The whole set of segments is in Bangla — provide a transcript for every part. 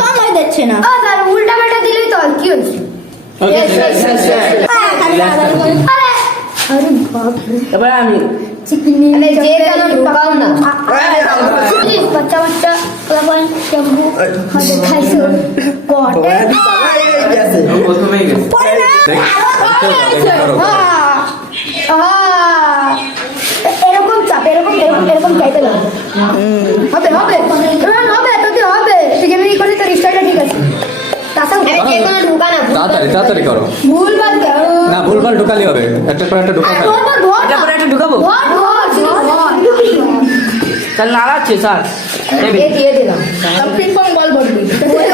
সময় দিচ্ছে না। স্যার উল্টা পাল্টা দিলেই তো কি হয়েছে? আরে বাপ রে, এবার আমি চিকনি যে কারণ ঢোকাও না। বাচ্চা বাচ্চা পোলাপান শ্যাম্পু হাতে খাইছো কটে প্রথমেই গেছে পরে না এরকম চাপ এরকম এরকম এরকম চাইতে লাগবে। হবে হবে রন হবে তোকে হবে তুই যেমনি করলি তোর স্টাইলটা ঠিক আছে। তাছাড়া যে কোনো ঢোকা না তাড়াতাড়ি তাড়াতাড়ি করো। ভুল বাদ দাও না ভুলভাল ঢুকালি হবে, একটা পর একটা ঢুকাই ধর ধর ধর এটা পরে একটা ঢুকাবো তাহলে নাড়াচ্ছে স্যার দিয়ে দিলাম পিং পং বল বলবি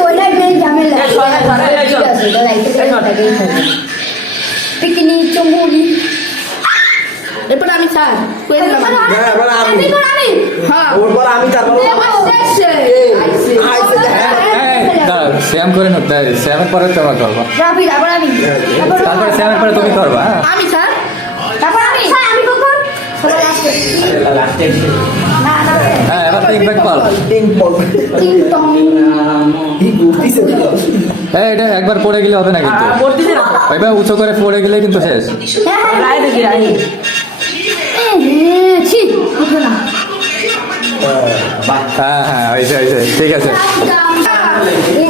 ওটা মেন ঝামেলা এই সরে, সরে, এই ঠিক আছে তো লাইটে টাকেই থাকে পিকনি চুমুনি এরপর আমি স্যার কই দিলাম আমি। এবার আমি এরপর আমি হ্যাঁ ওরপর আমি তারপর শ্যাম করে নিতে শ্যামের পরে তোমার করবা, রাফি তারপর আমি তারপরে শ্যামের পরে তুমি করবা। হ্যাঁ আমি স্যার তারপর আমি স্যার আমি কখন সবাই আসছে না না হ্যাঁ এবার তো ইম্প্যাক্ট বল। পিং পং টিং টং কি গুটিছে হ্যাঁ এটা একবার পড়ে গেলে হবে না কিন্তু, পড়তেছে না এবার উঁচু করে পড়ে গেলে কিন্তু শেষ। রায় দেখি রায় ছি উঠো না হ্যাঁ হ্যাঁ হয়েছে হয়েছে ঠিক আছে। এই